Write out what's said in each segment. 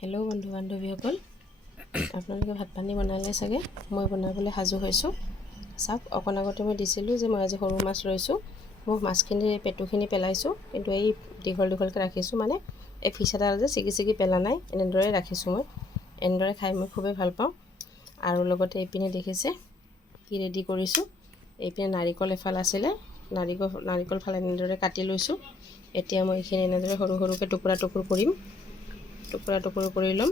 Hello' বন্ধু বান্ধৱীসকল, আপোনালোকে ভাত পানী বনালে চাগে। মই বনাবলৈ সাজু হৈছোঁ। চাওক, অকণ আগতে মই দিছিলোঁ যে মই আজি সৰু মাছ লৈছোঁ। মই মাছখিনি পেটুখিনি পেলাইছোঁ, কিন্তু এই দীঘল দীঘলকৈ ৰাখিছোঁ, মানে এই ফিচ এডাল যে ছিগি পেলা নাই, এনেদৰে ৰাখিছোঁ। মই এনেদৰে খাই মই খুবেই ভাল পাওঁ। আৰু লগতে এইপিনে দেখিছে কি ৰেডি কৰিছোঁ। এইপিনে নাৰিকল এফাল আছিলে, নাৰিকল ফাল এনেদৰে কাটি লৈছোঁ। এতিয়া মই এইখিনি এনেদৰে সৰু সৰুকৈ টুকুৰা টুকুৰ কৰি ল'ম।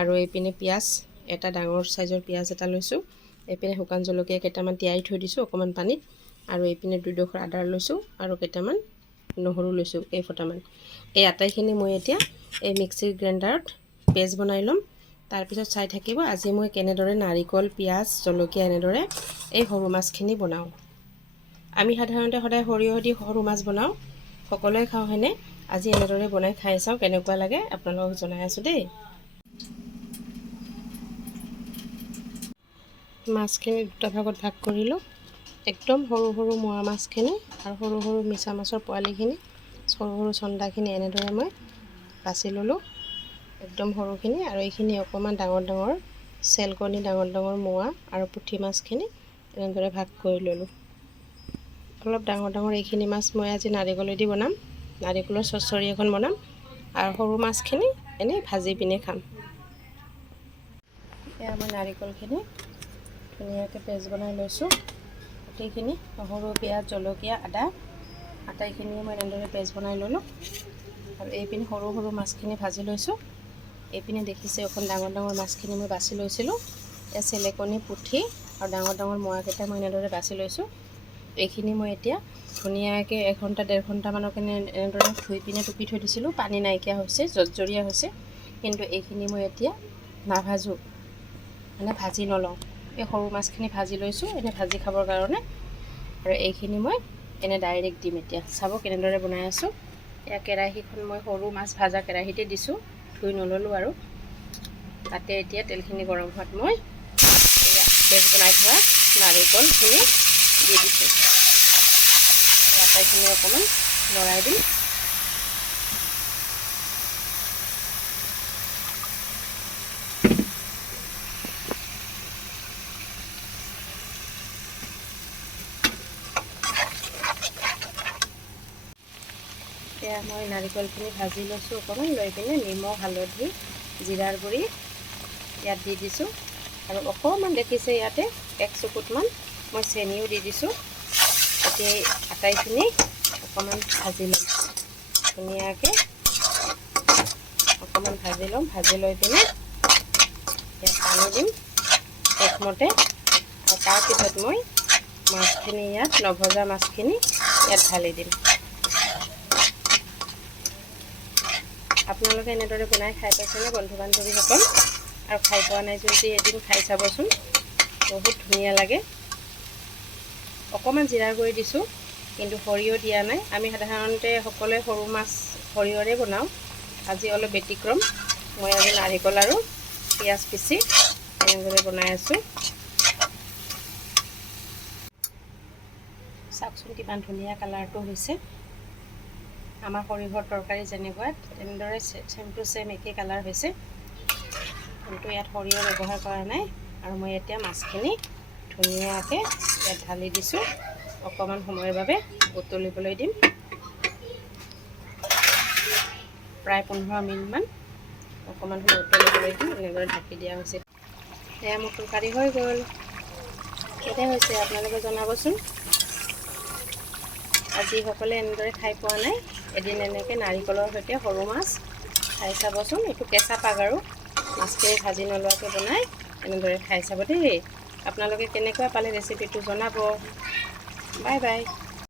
আৰু এইপিনে পিঁয়াজ, এটা ডাঙৰ চাইজৰ পিঁয়াজ এটা লৈছোঁ। এইপিনে শুকান জলকীয়া কেইটামান তিয়াই থৈ দিছোঁ অকণমান পানীত। আৰু এইপিনে 2 আদা লৈছোঁ আৰু কেইটামান নহৰু লৈছোঁ, কেইফটামান। এই আটাইখিনি মই এতিয়া এই মিক্সিৰ গ্ৰাইণ্ডাৰত পেষ্ট বনাই ল'ম। তাৰপিছত চাই থাকিব আজি মই কেনেদৰে নাৰিকল, পিঁয়াজ, জলকীয়া এনেদৰে এই সৰু মাছখিনি বনাওঁ। আমি সাধাৰণতে সদায় সৰিয়হ দি সৰু মাছ বনাওঁ, সকলোৱে খাওঁ হয়নে। আজি এনেদৰে বনাই খাই চাওঁ, কেনেকুৱা লাগে আপোনালোকক জনাই আছোঁ দেই। মাছখিনি 2টা ভাগত ভাগ কৰিলোঁ। একদম সৰু সৰু মোৱা মাছখিনি আৰু সৰু সৰু মিছা মাছৰ পোৱালিখিনি, সৰু সৰু চন্দাখিনি এনেদৰে মই বাছি ল'লোঁ। একদম সৰুখিনি, আৰু এইখিনি অকণমান ডাঙৰ চেলকণি ডাঙৰ মোৱা আৰু পুঠি মাছখিনি এনেদৰে ভাগ কৰি ল'লোঁ। অলপ ডাঙৰ এইখিনি মাছ মই আজি নাৰিকলেদি বনাম, নাৰিকলৰ চচ্চড়ি এখন বনাম। আৰু সৰু মাছখিনি এনেই ভাজি পিনে খাম। এয়া মই নাৰিকলখিনি ধুনীয়াকৈ পেষ্ট বনাই লৈছোঁ। গোটেইখিনি নহৰু, পিঁয়াজ, জলকীয়া, আদা আটাইখিনি মই এনেদৰে পেষ্ট বনাই ল'লোঁ। আৰু এইপিনে সৰু সৰু মাছখিনি ভাজি লৈছোঁ। এইপিনে দেখিছে অকণ ডাঙৰ মাছখিনি মই বাছি লৈছিলোঁ। এয়া চেলেকণি, পুঠি আৰু ডাঙৰ মোৱাকেইটা মই এনেদৰে বাছি লৈছোঁ। এইখিনি মই এতিয়া ধুনীয়াকৈ 1 ঘণ্টা 1.5 ঘণ্টামানৰ কাৰণে এনেদৰে ধুই পিনে টুকি থৈ দিছিলোঁ। পানী নাইকিয়া হৈছে, জৰ্জৰীয়া হৈছে। কিন্তু এইখিনি মই এতিয়া নাভাজোঁ, মানে ভাজি নলওঁ। এই সৰু মাছখিনি ভাজি লৈছোঁ এনে ভাজি খাবৰ কাৰণে। আৰু এইখিনি মই এনে ডাইৰেক্ট দিম। এতিয়া চাব কেনেদৰে বনাই আছোঁ। এয়া কেৰাহীখন মই সৰু মাছ ভাজা কেৰাহীতে দিছোঁ, ধুই নল'লোঁ। আৰু তাতে এতিয়া তেলখিনি গৰম হোৱাত মই এয়া পেষ্ট বনাই থোৱা নাৰিকলখিনি দি দিছোঁ। আটাইখিনি অকণমান লৰাই দিম। এতিয়া মই নাৰিকলখিনি ভাজি লৈছোঁ অকণমান, লৈ পিনে নিমখ, হালধি, জিৰাৰ গুড়ি ইয়াত দি দিছোঁ। আৰু অকণমান দেখিছে ইয়াতে 1 চুকুটমান মই চেনিও দি দিছোঁ। এতিয়া এই আটাইখিনি অকণমান ভাজি ল'ম ধুনীয়াকৈ, অকণমান ভাজি ল'ম। ভাজি লৈ পিনে ইয়াত পানী দিম একমতে। আৰু তাৰপিছত মই মাছখিনি ইয়াত নভজা মাছখিনি ইয়াত ঢালি দিম। আপোনালোকে এনেদৰে বনাই খাই পাইছেনে বন্ধু বান্ধৱীসকল? আৰু খাই পোৱা নাই যদি এদিন খাই চাবচোন, বহুত ধুনীয়া লাগে। অকণমান জিৰাৰ গুড়ি দিছোঁ, কিন্তু সৰিয়হ দিয়া নাই। আমি সাধাৰণতে সকলোৱে সৰু মাছ সৰিয়হৰে বনাওঁ। আজি অলপ ব্যতিক্ৰম। মই আজি নাৰিকল আৰু পিঁয়াজ পিচি এনেদৰে বনাই আছোঁ। চাওকচোন কিমান ধুনীয়া কালাৰটো হৈছে। আমাৰ সৰিয়হৰ তৰকাৰী যেনেকুৱা, তেনেদৰে ছেম টু ছেম একেই কালাৰ হৈছে। কিন্তু ইয়াত সৰিয়হ ব্যৱহাৰ কৰা নাই। আৰু মই এতিয়া মাছখিনি ধুনীয়াকৈ ইয়াত ঢালি দিছোঁ। অকণমান সময়ৰ বাবে উতলিবলৈ দিম, প্ৰায় 15 মিনিটমান অকণমান সময় উতলিবলৈ দিম। এনেদৰে ঢাকি দিয়া হৈছে। এয়া মোৰ তৰকাৰী হৈ গ'ল। কেনে হৈছে আপোনালোকে জনাবচোন। আজি সকলোৱে এনেদৰে খাই পোৱা নাই, এদিন এনেকৈ নাৰিকলৰ সৈতে সৰু মাছ খাই চাবচোন। এইটো কেঁচা পাক আৰু মাছখিনি ভাজি নলোৱাকৈ বনাই এনেদৰে খাই চাব দেই। আপোনালোকে কেনেকুৱা পালে ৰেচিপিটো জনাব। Bye bye.